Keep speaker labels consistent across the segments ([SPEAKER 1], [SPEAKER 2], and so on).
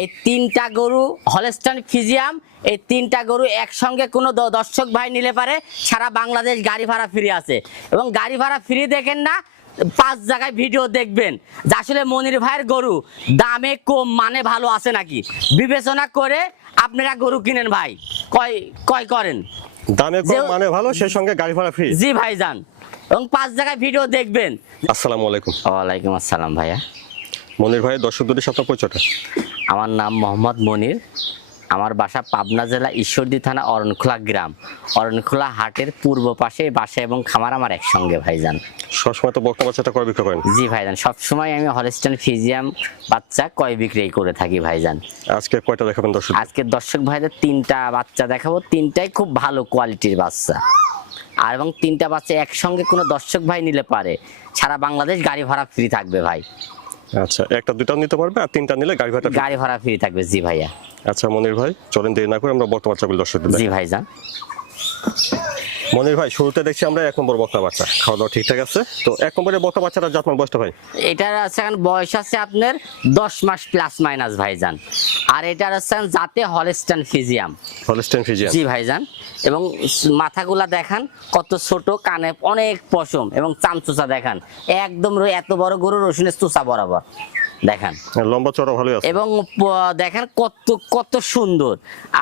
[SPEAKER 1] এই তিনটা গরু হলেস্টান ফিজিয়াম এই তিনটা গরু একসঙ্গে কোনো দর্শক ভাই নিলে পারে সারা বাংলাদেশ গাড়ি ভাড়া ফ্রি আছে। এবং গাড়ি ভাড়া ফ্রি দেখেন না পাঁচ জায়গায় ভিডিও দেখবেন। যে আসলে মনির ভাইয়ের গরু দামে কম মানে ভালো আছে নাকি? বিবেচনা করে আপনারা গরু কিনেন ভাই। কয় কয় করেন?
[SPEAKER 2] দামে কম মানে ভালো সেই সঙ্গে গাড়ি ভাড়া ফ্রি।
[SPEAKER 1] জি ভাই যান। এবং পাঁচ জায়গায় ভিডিও দেখবেন।
[SPEAKER 2] আসসালামু আলাইকুম।
[SPEAKER 1] ওয়ালাইকুম আসসালাম ভাইয়া।
[SPEAKER 2] মনির ভাই দর্শকদের সাথে পরিচয়টা।
[SPEAKER 1] আমার নাম মোহাম্মদ মনির। আমার বাসা পাবনা জেলা ঈশ্বরদী থানা অরণখোলা গ্রাম। অরণখোলা হাটের পূর্ব পাশে বাসা এবং খামার আমার একসঙ্গে ভাইজান।
[SPEAKER 2] সবসময় তো বক্তা বাচ্চাটা করে বিক্রি করেন?
[SPEAKER 1] জি ভাইজান। সবসময় আমি হলিস্টান ফিজিয়াম বাচ্চা কয় বিক্রি করে থাকি ভাইজান।
[SPEAKER 2] আজকে কয়টা দেখাবেন দর্শক?
[SPEAKER 1] আজকে দর্শক ভাইদের তিনটা বাচ্চা দেখাবো। তিনটাই খুব ভালো কোয়ালিটির বাচ্চা। আর এবং তিনটা বাচ্চা একসঙ্গে কোনো দর্শক ভাই নিলে পারে। সারা বাংলাদেশ গাড়ি ভাড়া ফ্রি থাকবে ভাই।
[SPEAKER 2] আচ্ছা একটা দুটাও নিতে পারবে আর তিনটা নিলে গাড়ি ভাড়াটা free।
[SPEAKER 1] গাড়ি ভাড়া ফ্রি থাকবে জি ভাইয়া
[SPEAKER 2] আচ্ছা মনির ভাই চলেন দেরি না করে আমরা বর্তমান বাচ্চাগুলো দর্শক
[SPEAKER 1] জি
[SPEAKER 2] ভাই
[SPEAKER 1] ভাইজান
[SPEAKER 2] মনির ভাই শুরুতে দেখছি আমরা এক নম্বর বক্তা বাচ্চা। খাওয়া দাওয়া ঠিকঠাক আছে? তো এক নম্বরে বক্তা বাচ্চাটা জাতমান বয়সটা ভাই?
[SPEAKER 1] এটার আছে এখন বয়স আছে আপনার দশ মাস প্লাস মাইনাস ভাইজান। আর এটার আছে জাতে হলেস্টান ফিজিয়াম
[SPEAKER 2] হলস্টেন ফিজিয়ান
[SPEAKER 1] জি ভাইজান। এবং মাথাগুলা দেখান কত ছোট কানে অনেক পশম এবং চামচুচা দেখান। একদম এত বড় গরু রসুনের চুচা বরাবর। দেখান।
[SPEAKER 2] লম্বা চড়া ভালোই আছে।
[SPEAKER 1] এবং দেখেন কত কত সুন্দর।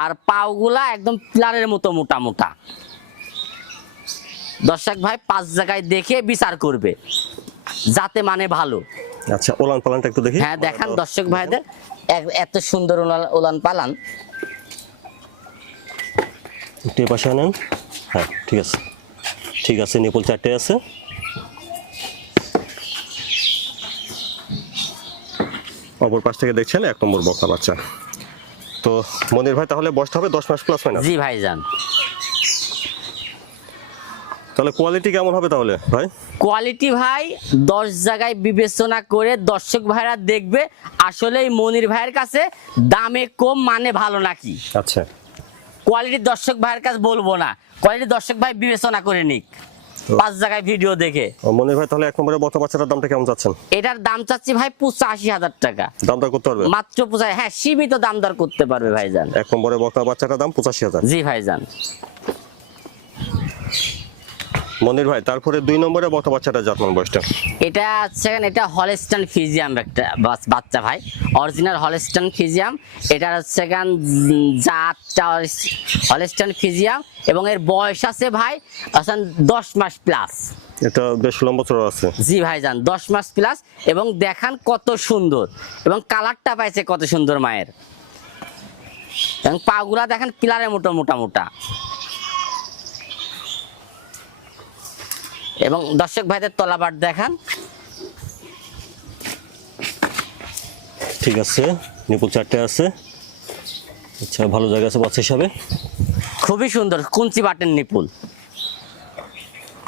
[SPEAKER 1] আর পাওগুলা একদম প্লারের মতো মোটা মোটা। দর্শক ভাই পাঁচ জায়গায় দেখে বিচার করবে। যাতে মানে ভালো।
[SPEAKER 2] আচ্ছা ওলান পালানটা একটু দেখি।
[SPEAKER 1] হ্যাঁ দেখান দর্শক ভাইদের। এত সুন্দর ওলান পালান।
[SPEAKER 2] একটু পাশে আনেন। হ্যাঁ ঠিক আছে। ঠিক আছে নিপুল চারটে আছে। অপর পাশ থেকে দেখছেন এক নম্বর বক্তা বাচ্চা। তো মনির ভাই তাহলে বসতে হবে দশ মাস প্লাস মাইনাস
[SPEAKER 1] জি ভাইজান।
[SPEAKER 2] তাহলে কোয়ালিটি কেমন হবে তাহলে ভাই?
[SPEAKER 1] কোয়ালিটি ভাই দশ জায়গায় বিবেচনা করে দর্শক ভাইরা দেখবে আসলে মনির ভাইয়ের কাছে দামে কম মানে ভালো নাকি?
[SPEAKER 2] আচ্ছা।
[SPEAKER 1] কোয়ালিটি দর্শক ভাইয়ের কাছে বলব না কোয়ালিটি দর্শক ভাই বিবেচনা করে নিক। পাঁচ জায়গায় ভিডিও দেখে।
[SPEAKER 2] ও মনির ভাই তাহলে এক নম্বরে বক্তা বাচ্চাটার দামটা কেমন যাচ্ছেন
[SPEAKER 1] এটার দাম চাচ্ছি ভাই পঁচাশি হাজার টাকা।
[SPEAKER 2] দাম দর করতে পারবে?
[SPEAKER 1] মাত্র পঁচাশি হ্যাঁ সীমিত দাম দর করতে পারবে ভাইজান।
[SPEAKER 2] এক নম্বরে বক্তা বাচ্চাটার দাম পঁচাশি হাজার।
[SPEAKER 1] জি ভাইজান।
[SPEAKER 2] মনির ভাই তারপরে দুই নম্বরে বক্তা বাচ্চাটা জাতমান বয়সটা?
[SPEAKER 1] এটা হচ্ছে এটা হলেস্টান ফিজিয়াম একটা বাচ- বাচ্চা ভাই। অরিজিনাল হলেস্টান ফিজিয়াম এটা হচ্ছে গান জাতটা হলেস্টান ফিজিয়াম এবং এর বয়স আছে ভাই আছেন দশ মাস প্লাস
[SPEAKER 2] এটা বেশ লম্বা চড়া আছে।
[SPEAKER 1] জি ভাইজান দশ মাস প্লাস এবং দেখান কত সুন্দর এবং কালারটা পাইছে কত সুন্দর মায়ের। এবং পাগুলা দেখেন পিলারের মোটা মোটা মোটা। এবং দর্শক ভাইদের তলাবাট দেখান।
[SPEAKER 2] ঠিক আছে নিপুল চারটে আছে। আচ্ছা ভালো জায়গা আছে বাচ্চা হিসাবে
[SPEAKER 1] খুবই সুন্দর কুঞ্চি বাটেন নিপুল।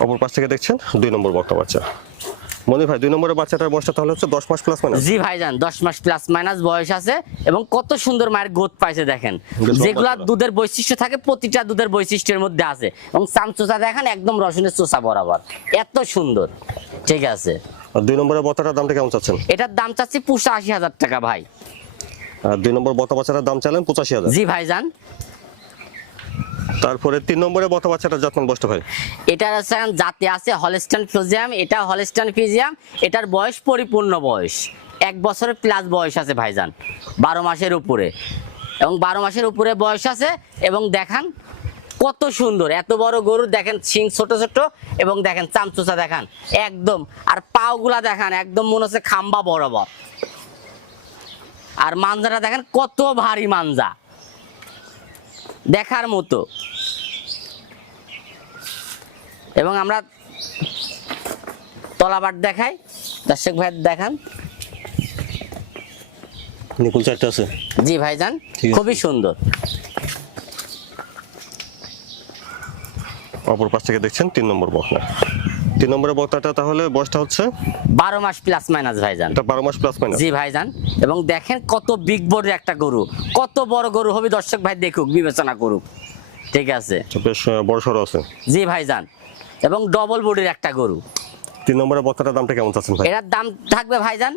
[SPEAKER 2] অপর পাশ থেকে দেখছেন দুই নম্বর বক্তা বাচ্চা। মনির ভাই দুই নম্বরের বাচ্চাটার বয়সটা তাহলে হচ্ছে দশ মাস প্লাস মানে
[SPEAKER 1] জি ভাইজান দশ মাস প্লাস মাইনাস বয়স আছে এবং কত সুন্দর মায়ের গোদ পাইছে দেখেন। যেগুলা দুধের বৈশিষ্ট্য থাকে প্রতিটা দুধের বৈশিষ্ট্যের মধ্যে আছে। এবং চামচোচা দেখেন একদম রসুনের চোষা বরাবর। এত সুন্দর। ঠিক আছে।
[SPEAKER 2] আর দুই নম্বরের বক্তাটার দামটা কেমন চাচ্ছেন?
[SPEAKER 1] এটার দাম চাচ্ছি পুষা আশি হাজার টাকা ভাই।
[SPEAKER 2] আর দুই নম্বর বক্তা বাচ্চাটার দাম চাইলেন পঁচাশি হাজার।
[SPEAKER 1] জি ভাইজান।
[SPEAKER 2] তারপরে তিন নম্বরে বক্তা বাচ্চাটার জাতমান বয়সটা ভাই।
[SPEAKER 1] এটার আছে জাতে আছে হলেস্টান ফিজিয়াম, এটা হলেস্টান ফিজিয়াম, এটার বয়স পরিপূর্ণ বয়স। এক বছরের প্লাস বয়স আছে ভাইজান, বারো মাসের উপরে। এবং বারো মাসের উপরে বয়স আছে এবং দেখান কত সুন্দর, এত বড় গরু দেখেন শিং ছোট ছোট এবং দেখেন চামচুচা দেখান, একদম। আর পাওগুলা দেখান, একদম মনে হচ্ছে খাম্বা বরাবর। আর মাঞ্জাটা দেখেন কত ভারী মাঞ্জা। দেখার মতো। এবং আমরা তলাবাট দেখাই। দর্শক ভাই দেখান।
[SPEAKER 2] নিপুল চারটে আছে?
[SPEAKER 1] জি ভাইজান
[SPEAKER 2] ঠিক আছে।
[SPEAKER 1] খুবই সুন্দর।
[SPEAKER 2] অপর পাশ থেকে দেখছেন তিন নম্বর বক্তা তিন নম্বরের বক্তাটা তাহলে বয়সটা হচ্ছে?
[SPEAKER 1] বারো মাস প্লাস মাইনাস ভাইজান।
[SPEAKER 2] এটা বারো মাস প্লাস মাইনাস
[SPEAKER 1] জি ভাইজান এবং দেখেন কত বিগ বড় একটা গরু। কত বড় গরু হবে দর্শক ভাই দেখুক বিবেচনা করুক। ঠিক আছে।
[SPEAKER 2] বেশ আহ, বড় সড়ো আছে।
[SPEAKER 1] জি ভাইজান এবং ডবল বডির একটা গরু।
[SPEAKER 2] তিন নম্বরের বস্তাটার দামটা কেমন চাচ্ছেন ভাই?
[SPEAKER 1] এটার দাম থাকবে ভাইজান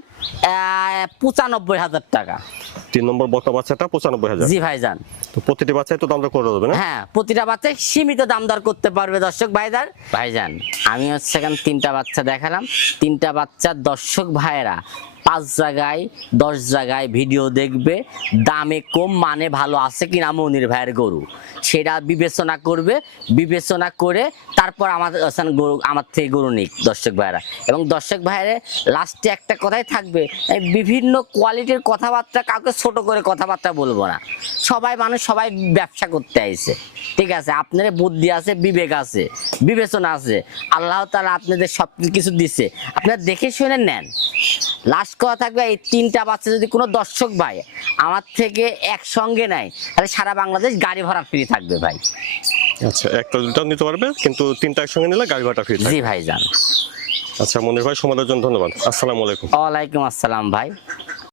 [SPEAKER 1] পঁচানব্বই হাজার টাকা।
[SPEAKER 2] তিন নম্বর বাচ্চাটা পঁচানব্বই হাজার।
[SPEAKER 1] জি ভাইজান।
[SPEAKER 2] তো প্রতিটি বাচ্চায় তো করে দেবে না?
[SPEAKER 1] হ্যাঁ প্রতিটা বাচ্চা সীমিত দাম দর করতে পারবে দর্শক ভাইদার ভাইজান আমি হচ্ছে এখানে তিনটা বাচ্চা দেখালাম। তিনটা বাচ্চা দর্শক ভাইয়েরা পাঁচ জায়গায় দশ জায়গায় ভিডিও দেখবে দামে কম মানে ভালো আছে কিনা মনির ভাইয়ের গরু। সেটা বিবেচনা করবে বিবেচনা করে তারপর আমাদের গরু আমার থেকে গরু নিক দর্শক ভাইয়েরা। এবং দর্শক ভাইয়ের লাস্টে একটা কথাই থাকবে বিভিন্ন কোয়ালিটির কথাবার্তা কাউকে ছোট করে কথাবার্তা বলব না। সবাই মানুষ সবাই ব্যবসা করতে আইছে। ঠিক আছে আপনার বুদ্ধি আছে বিবেক আছে বিবেচনা আছে। আল্লাহ তালা আপনাদের সব কিছু দিচ্ছে আপনারা দেখে শুনে নেন। লাস্ট কথা থাকবে এই তিনটা বাচ্চা যদি কোনো দর্শক ভাই আমার থেকে একসঙ্গে নেয় তাহলে সারা বাংলাদেশ গাড়ি ভাড়া ফ্রি থাকবে ভাই।
[SPEAKER 2] আচ্ছা একটা দুটো নিতে পারবে কিন্তু তিনটা একসঙ্গে নিলে গাড়ি ভাড়া ফ্রি
[SPEAKER 1] জি ভাই যান
[SPEAKER 2] আচ্ছা মনির ভাই সমাদের জন্য ধন্যবাদ। আসসালামু আলাইকুম।
[SPEAKER 1] ওয়ালাইকুম আসসালাম ভাই।